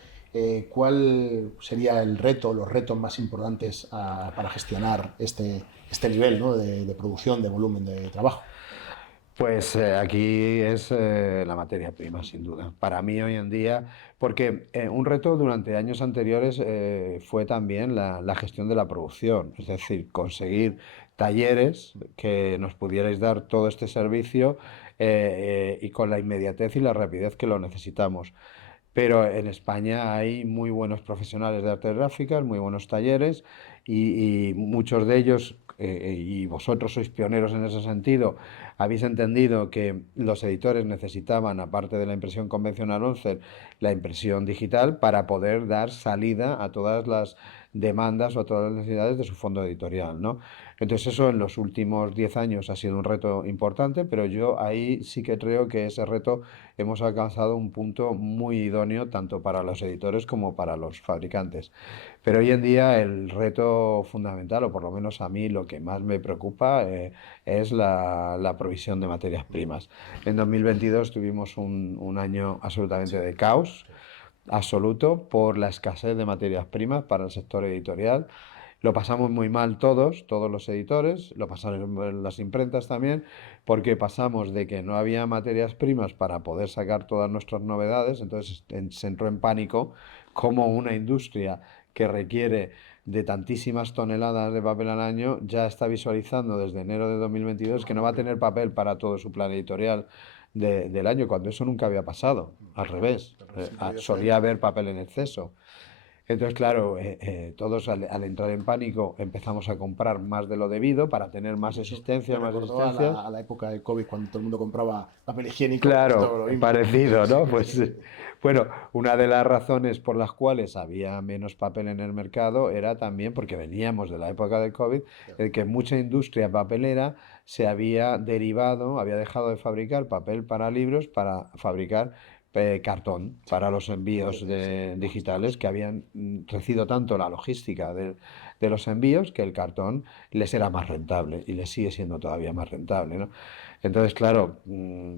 ¿Cuál sería el reto, los retos más importantes para gestionar este nivel, ¿no? de producción, de volumen de trabajo? Pues aquí es la materia prima, sin duda. Para mí hoy en día, porque un reto durante años anteriores fue también la gestión de la producción, es decir, conseguir talleres que nos pudierais dar todo este servicio y con la inmediatez y la rapidez que lo necesitamos. Pero en España hay muy buenos profesionales de artes gráficas, muy buenos talleres y muchos de ellos y vosotros sois pioneros en ese sentido, habéis entendido que los editores necesitaban, aparte de la impresión convencional 11, la impresión digital para poder dar salida a todas las demandas o a todas las necesidades de su fondo editorial, ¿no? Entonces eso en los últimos 10 años ha sido un reto importante, pero yo ahí sí que creo que ese reto hemos alcanzado un punto muy idóneo tanto para los editores como para los fabricantes. Pero hoy en día el reto fundamental, o por lo menos a mí lo que más me preocupa, es la provisión de materias primas. En 2022 tuvimos un año absolutamente de caos absoluto por la escasez de materias primas para el sector editorial. Lo pasamos muy mal todos los editores, lo pasaron las imprentas también, porque pasamos de que no había materias primas para poder sacar todas nuestras novedades, entonces se entró en pánico como una industria que requiere de tantísimas toneladas de papel al año ya está visualizando desde enero de 2022 que no va a tener papel para todo su plan editorial del año, cuando eso nunca había pasado, al revés, solía haber papel en exceso. Entonces, claro, todos al entrar en pánico empezamos a comprar más de lo debido para tener más existencias, más recordó existencias. a la época de COVID cuando todo el mundo compraba papel higiénico. Todo lo Claro, mismo. parecido, ¿no? Sí, Pues sí. bueno, una de las razones por las cuales había menos papel en el mercado era también porque veníamos de la época del COVID, en que mucha industria papelera se había derivado, había dejado de fabricar papel para libros para fabricar cartón para los envíos digitales, que habían crecido tanto la logística de los envíos que el cartón les era más rentable y les sigue siendo todavía más rentable, ¿no? Entonces, claro,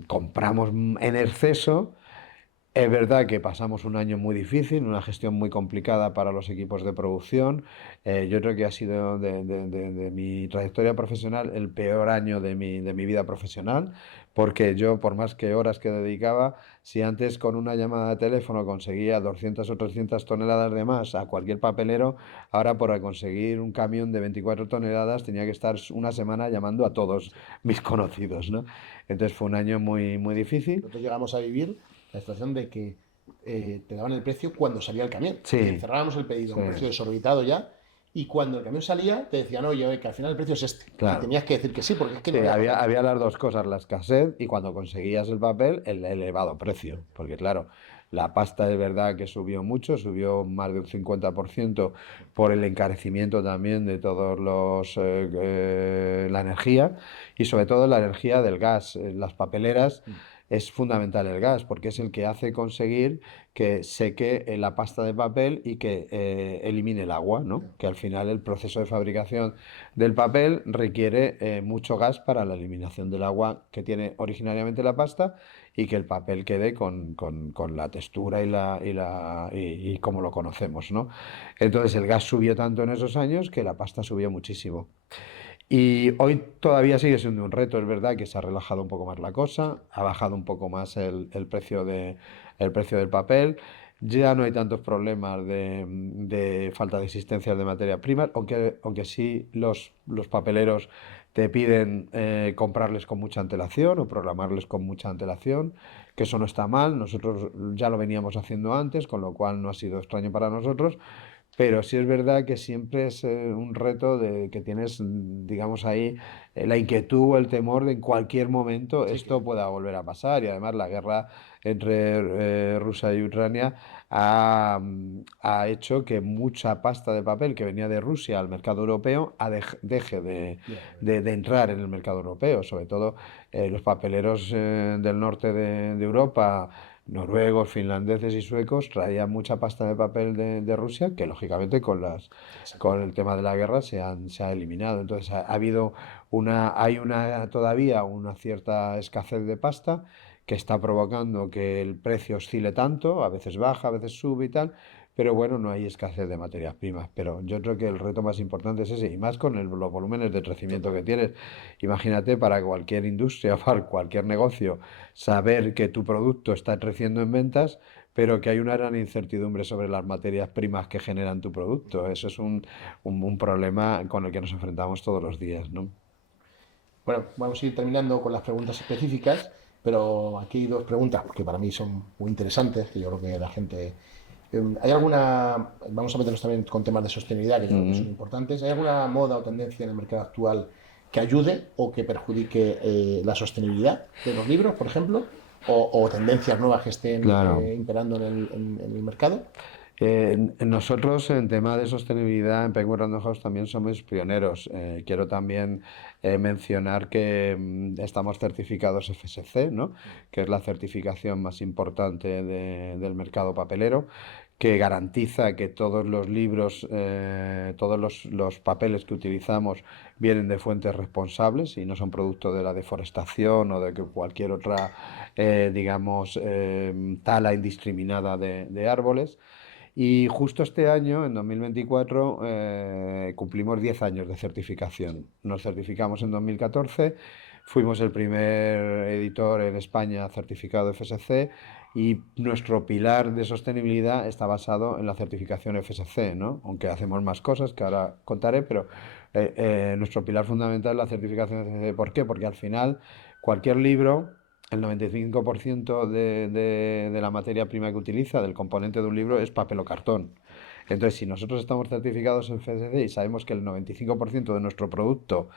compramos en exceso. Es verdad que pasamos un año muy difícil, una gestión muy complicada para los equipos de producción. Yo creo que ha sido de mi trayectoria profesional el peor año de mi vida profesional, porque yo, por más que horas que dedicaba, si antes con una llamada de teléfono conseguía 200 o 300 toneladas de más a cualquier papelero, ahora para conseguir un camión de 24 toneladas tenía que estar una semana llamando a todos mis conocidos, ¿no? Entonces fue un año muy, muy difícil. Nosotros llegamos a vivir la situación de que te daban el precio cuando salía el camión. Sí, Cerrábamos el pedido a un sí, precio desorbitado ya. Y cuando el camión salía, te decían, oye, que al final el precio es este. Y claro. tenías que decir que sí, porque es que Sí, no había había, papel. había las dos cosas, la escasez y cuando conseguías el papel, el elevado precio. Porque claro, la pasta es verdad que subió mucho, subió más de un 50% por el encarecimiento también de todos la energía y sobre todo la energía del gas. Las papeleras es fundamental el gas porque es el que hace conseguir que seque la pasta de papel y que elimine el agua, ¿no? Que al final el proceso de fabricación del papel requiere mucho gas para la eliminación del agua que tiene originariamente la pasta y que el papel quede con la textura y como lo conocemos, ¿no? Entonces el gas subió tanto en esos años que la pasta subió muchísimo. Y hoy todavía sigue siendo un reto, es verdad que se ha relajado un poco más la cosa, ha bajado un poco más el precio del papel, ya no hay tantos problemas de falta de existencia de materias primas, aunque sí los papeleros te piden comprarles con mucha antelación o programarles con mucha antelación, que eso no está mal, nosotros ya lo veníamos haciendo antes, con lo cual no ha sido extraño para nosotros. Pero sí es verdad que siempre es un reto de que tienes, digamos ahí, la inquietud o el temor de en cualquier momento Sí, esto pueda volver a pasar. Y además la guerra entre Rusia y Ucrania ha hecho que mucha pasta de papel que venía de Rusia al mercado europeo deje de entrar en el mercado europeo. Sobre todo los papeleros del norte de Europa, noruegos, finlandeses y suecos, traían mucha pasta de papel de Rusia que lógicamente con el tema de la guerra se ha eliminado. Entonces ha habido todavía una cierta escasez de pasta que está provocando que el precio oscile tanto, a veces baja, a veces sube y tal, pero bueno, no hay escasez de materias primas. Pero yo creo que el reto más importante es ese, y más con los volúmenes de crecimiento que tienes. Imagínate para cualquier industria o para cualquier negocio saber que tu producto está creciendo en ventas, pero que hay una gran incertidumbre sobre las materias primas que generan tu producto. Eso es un problema con el que nos enfrentamos todos los días, ¿no? Bueno, vamos a ir terminando con las preguntas específicas, pero aquí hay dos preguntas que para mí son muy interesantes, que yo creo que la gente ¿Hay alguna, vamos a meternos también con temas de sostenibilidad que creo que son importantes, ¿hay alguna moda o tendencia en el mercado actual que ayude o que perjudique la sostenibilidad de los libros, por ejemplo, o tendencias nuevas que estén Claro. imperando en el mercado? Nosotros en tema de sostenibilidad en Penguin Random House también somos pioneros. Quiero también mencionar que estamos certificados FSC, ¿no? Que es la certificación más importante del mercado papelero, que garantiza que todos los libros, todos los papeles que utilizamos vienen de fuentes responsables y no son producto de la deforestación o de que cualquier otra, digamos, tala indiscriminada de árboles. Y justo este año, en 2024, cumplimos 10 años de certificación. Nos certificamos en 2014, fuimos el primer editor en España certificado FSC y nuestro pilar de sostenibilidad está basado en la certificación FSC, ¿no? Aunque hacemos más cosas que ahora contaré, pero nuestro pilar fundamental es la certificación FSC. ¿Por qué? Porque al final cualquier libro, el 95% de la materia prima que utiliza, del componente de un libro, es papel o cartón. Entonces, si nosotros estamos certificados en FSC y sabemos que el 95% de nuestro producto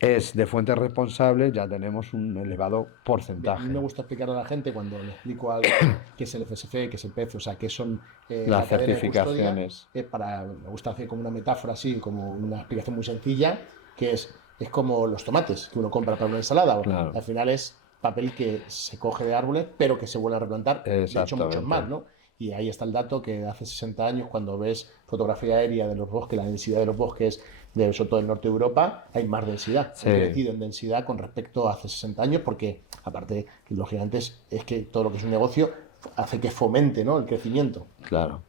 es de fuentes responsables, ya tenemos un elevado Bien, a mí me porcentaje. gusta explicar a la gente cuando le explico algo qué es el FSC, qué es el PEF, o sea, qué son la Las cadena de custodia, certificaciones. me gusta hacer como una metáfora así, como una explicación muy sencilla, que es como los tomates que uno compra para una ensalada. Claro, Al final es papel que se coge de árboles, pero que se vuelve a replantar, de hecho muchos más, exactamente. ¿no? Y ahí está el dato que hace 60 años, cuando ves fotografía aérea de los bosques, la densidad de los bosques, sobre todo del norte de Europa, hay más densidad, han Sí, crecido en densidad con respecto a hace 60 años, porque aparte, los gigantes, es que todo lo que es un negocio hace que fomente, ¿no?, el crecimiento. claro.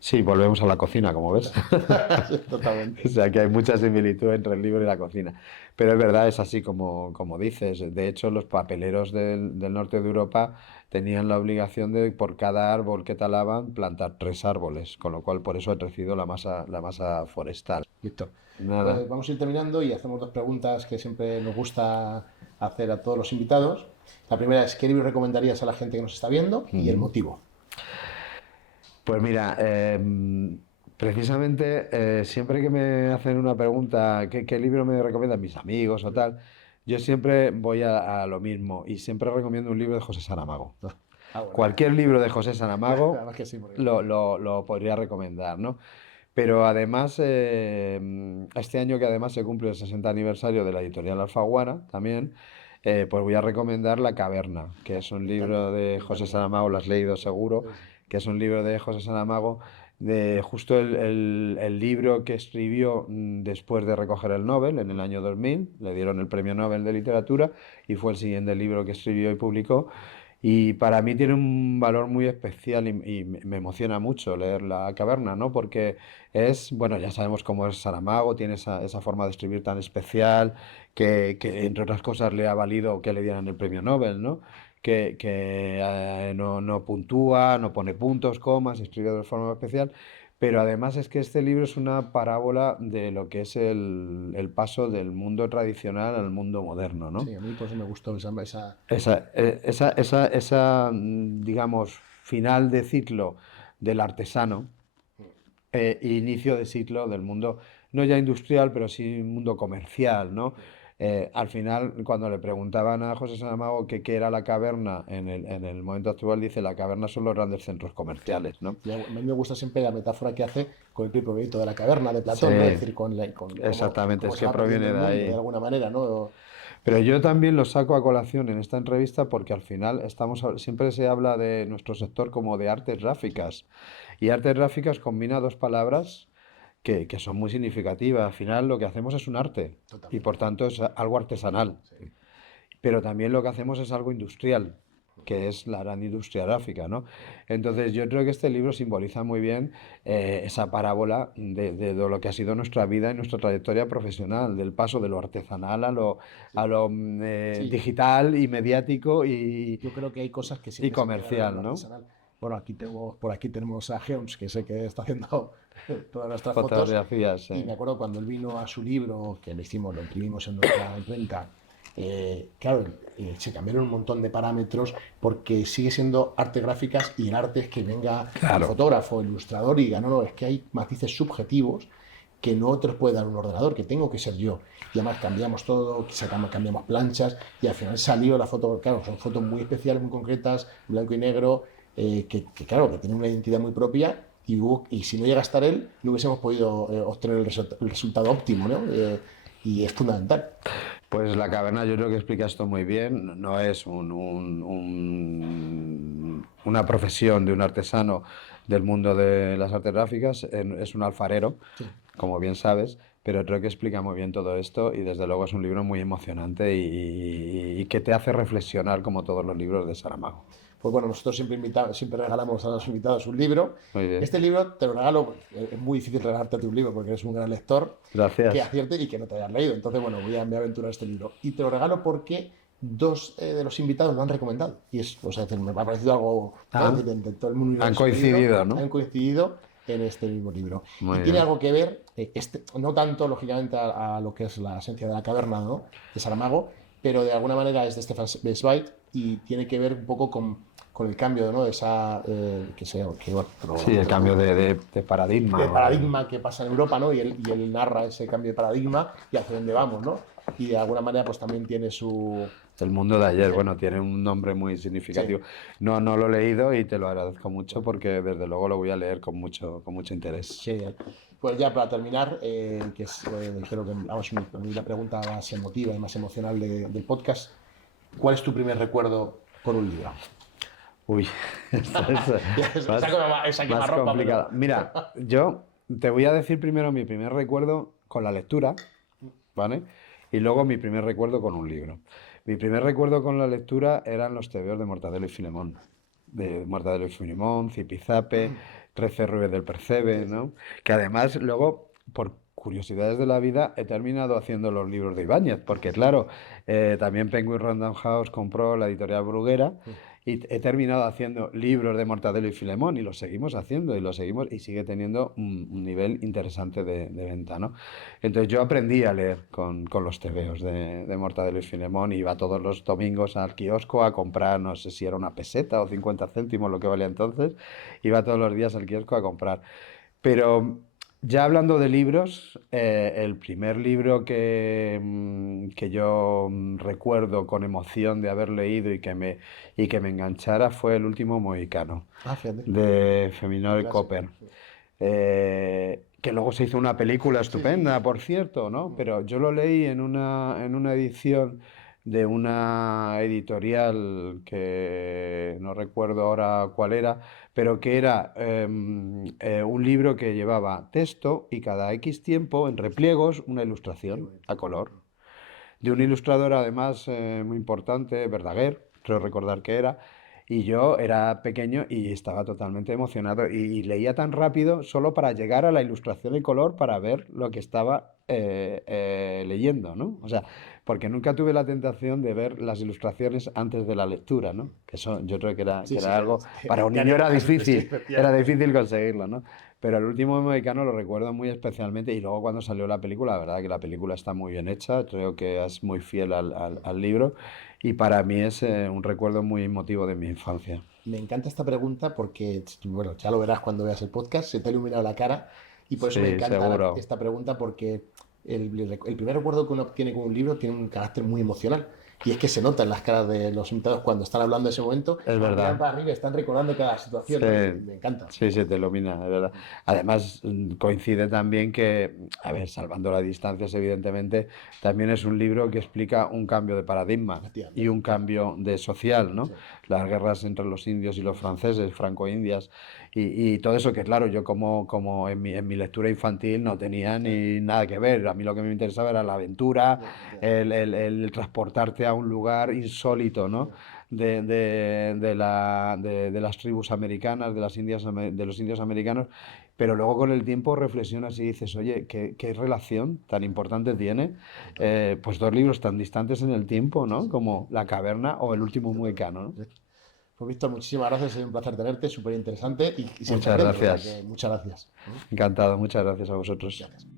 Sí, volvemos a la cocina, como ves. O Totalmente. sea que hay mucha similitud entre el libro y la cocina. Pero es verdad, es así como dices. De hecho, los papeleros del norte de Europa tenían la obligación de, por cada árbol que talaban, plantar 3 árboles, con lo cual por eso ha crecido la masa forestal. Listo. Nada. Pues vamos a ir terminando y hacemos dos preguntas que siempre nos gusta hacer a todos los invitados. La primera es, ¿qué libro recomendarías a la gente que nos está viendo? Y el motivo. Pues mira, precisamente siempre que me hacen una pregunta, ¿qué libro me recomiendan mis amigos o tal? Yo siempre voy a lo mismo y siempre recomiendo un libro de José Saramago. Ah, bueno. Cualquier libro de José Saramago Además que sí, porque... lo podría recomendar, ¿no? Pero además, este año que además se cumple el 60 aniversario de la editorial Alfaguara, también, pues voy a recomendar La Caverna, que es un Me encanta, libro de me José encanta. Saramago, lo has leído seguro, Sí, sí. que es un libro de José Saramago, de justo el libro que escribió después de recoger el Nobel en el año 2000, le dieron el premio Nobel de Literatura y fue el siguiente libro que escribió y publicó. Y para mí tiene un valor muy especial y me emociona mucho leer La Caverna, ¿no? Porque es, bueno, ya sabemos cómo es Saramago, tiene esa forma de escribir tan especial, que entre otras cosas le ha valido que le dieran el premio Nobel, ¿no? Que no puntúa, no pone puntos, comas, escribe de forma especial. Pero además es que este libro es una parábola de lo que es el paso del mundo tradicional al mundo moderno, ¿no? Sí, a mí por eso me gustó esa... Digamos, final de ciclo del artesano, inicio de ciclo del mundo, no ya industrial, pero sí mundo comercial, ¿no? Al final, cuando le preguntaban a José Saramago qué era la caverna en el momento actual, dice, la caverna son los grandes centros comerciales, ¿no? Y a mí me gusta siempre la metáfora que hace con el propio proyecto de la caverna de Sí, Platón, ¿no? Es decir, con exactamente, cómo es se que va perdiendo proviene el de mundo de ahí. alguna manera, ¿no? Pero yo también lo saco a colación en esta entrevista porque al final siempre se habla de nuestro sector como de artes gráficas. Y artes gráficas combina dos palabras que son muy significativas. Al final lo que hacemos es un arte y por Totalmente. tanto es algo artesanal. Sí. Pero también lo que hacemos es algo industrial, que es la gran industria gráfica, ¿no? Entonces yo creo que este libro simboliza muy bien esa parábola de lo que ha sido nuestra vida y nuestra trayectoria profesional, del paso de lo artesanal a lo, Sí. a lo Sí, digital y mediático y, yo creo que hay cosas que y siempre se han quedado en lo comercial, ¿no? artesanal. Bueno, por aquí tenemos a Geons, que sé que está haciendo todas nuestras fotos. Fotografías, Y me sí. acuerdo cuando él vino a su libro, que le hicimos, lo imprimimos en nuestra imprenta, claro, se cambiaron un montón de parámetros porque sigue siendo arte gráficas y el arte es que venga el fotógrafo, el ilustrador y diga, no, es que hay matices subjetivos que no te los puede dar un ordenador, que tengo que ser yo. Y además cambiamos todo, cambiamos planchas y al final salió la foto, claro, son fotos muy especiales, muy concretas, blanco y negro, claro, que tienen una identidad muy propia y si no llega a estar él, no hubiésemos podido obtener el resultado óptimo, ¿no? Y es fundamental. Pues La Caverna yo creo que explica esto muy bien, no es una profesión de un artesano del mundo de las artes gráficas, es un alfarero, Sí. como bien sabes, pero creo que explica muy bien todo esto y desde luego es un libro muy emocionante y que te hace reflexionar como todos los libros de Saramago. Pues bueno, nosotros siempre regalamos a los invitados un libro. Muy bien. Este libro te lo regalo, es muy difícil regalarte un libro porque eres un gran lector. Gracias. Que acierte y que no te hayas leído. Entonces, bueno, me voy a aventurar este libro. Y te lo regalo porque dos de los invitados lo han recomendado. Y o sea, me ha parecido algo... de todo el mundo han coincidido, ¿no? Han coincidido en este mismo libro. Muy y tiene algo que ver, no tanto, lógicamente, a lo que es la esencia de La Caverna, ¿no? De Saramago, pero de alguna manera es de Stefan Zweig y tiene que ver un poco con el cambio, ¿no? Esa, el cambio de paradigma. De paradigma que pasa en Europa, ¿no? Y él narra ese cambio de paradigma y hacia dónde vamos, ¿no? Y de alguna manera pues también tiene su... El mundo de ayer, bueno, tiene un nombre muy significativo. Sí. No lo he leído y te lo agradezco mucho porque desde luego lo voy a leer con mucho interés. Sí. Pues ya para terminar, que es creo que vamos, la pregunta más emotiva y más emocional del podcast, ¿cuál es tu primer recuerdo con un libro? Uy, es más complicado. Mira, yo te voy a decir primero mi primer recuerdo con la lectura, ¿vale? Y luego mi primer recuerdo con un libro. Mi primer recuerdo con la lectura eran los tebeos de Mortadelo y Filemón. De Mortadelo y Filemón, Zipizape, 13 Rubes del Percebe, ¿no? Que además luego, por curiosidades de la vida, he terminado haciendo los libros de Ibáñez, porque claro, también Penguin Random House compró la editorial Bruguera y he terminado haciendo libros de Mortadelo y Filemón y los seguimos haciendo y sigue teniendo un nivel interesante de venta, ¿no? Entonces yo aprendí a leer con los tebeos de Mortadelo y Filemón, iba todos los domingos al kiosco a comprar, no sé si era una peseta o 50 céntimos lo que valía entonces, iba todos los días al kiosco a comprar. Pero ya hablando de libros, el primer libro que yo recuerdo con emoción de haber leído y que me enganchara fue El último mohicano, de Feminor Cooper. Que luego se hizo una película estupenda, por cierto, ¿no? Pero yo lo leí en una edición de una editorial que no recuerdo ahora cuál era, pero que era un libro que llevaba texto y cada X tiempo, en repliegos, una ilustración a color. De un ilustrador además muy importante, Verdaguer, creo recordar que era, y yo era pequeño y estaba totalmente emocionado y leía tan rápido solo para llegar a la ilustración en color para ver lo que estaba leyendo, ¿no? O sea, porque nunca tuve la tentación de ver las ilustraciones antes de la lectura, ¿no? Que eso yo creo que era algo... Para un niño era difícil conseguirlo, ¿no? Pero El último mohicano lo recuerdo muy especialmente y luego cuando salió la película, la verdad que la película está muy bien hecha, creo que es muy fiel al libro y para mí es un recuerdo muy emotivo de mi infancia. Me encanta esta pregunta porque, bueno, ya lo verás cuando veas el podcast, se te ha iluminado la cara y por eso me encanta esta pregunta porque el primer recuerdo que uno tiene con un libro tiene un carácter muy emocional. Y es que se nota en las caras de los invitados cuando están hablando de ese momento. Es verdad. Para arriba, están recordando cada situación. Sí, me encanta. Sí, se te ilumina, es verdad. Además, coincide también que, a ver, salvando las distancias, evidentemente, también es un libro que explica un cambio de paradigma y un cambio de social, ¿no? Sí. Las guerras entre los indios y los franceses, franco-indias, y todo eso que, claro, yo como en mi lectura infantil no tenía ni nada que ver. A mí lo que me interesaba era la aventura, el transportarte a un lugar insólito, ¿no? De las tribus americanas, de los indios americanos, pero luego con el tiempo reflexionas y dices, oye, ¿qué relación tan importante tiene pues dos libros tan distantes en el tiempo, ¿no? Como La Caverna o El último mohicano, ¿no? Pues Víctor, muchísimas gracias, es un placer tenerte, súper interesante y muchas gracias. Muchas gracias. Encantado, muchas gracias a vosotros. Gracias.